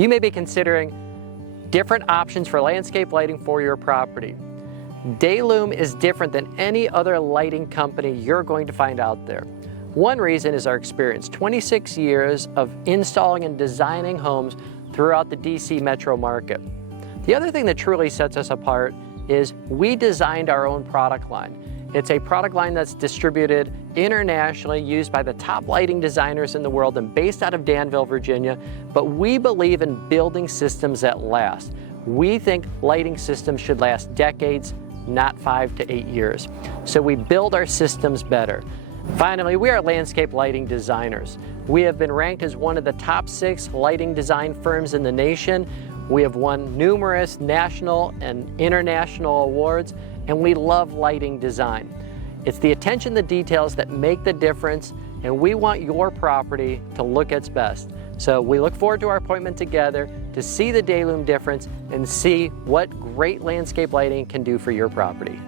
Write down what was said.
You may be considering different options for landscape lighting for your property. Dayloom is different than any other lighting company you're going to find out there. One reason is our experience, 26 years of installing and designing homes throughout the DC metro market. The other thing that truly sets us apart is we designed our own product line. It's a product line that's distributed internationally, used by the top lighting designers in the world and based out of Danville, Virginia. But we believe in building systems that last. We think lighting systems should last decades, not 5 to 8 years. So we build our systems better. Finally, we are landscape lighting designers. We have been ranked as one of the top 6 lighting design firms in the nation. We have won numerous national and international awards, and we love lighting design. It's the attention to details that make the difference, and we want your property to look its best. So we look forward to our appointment together to see the Dayloom difference and see what great landscape lighting can do for your property.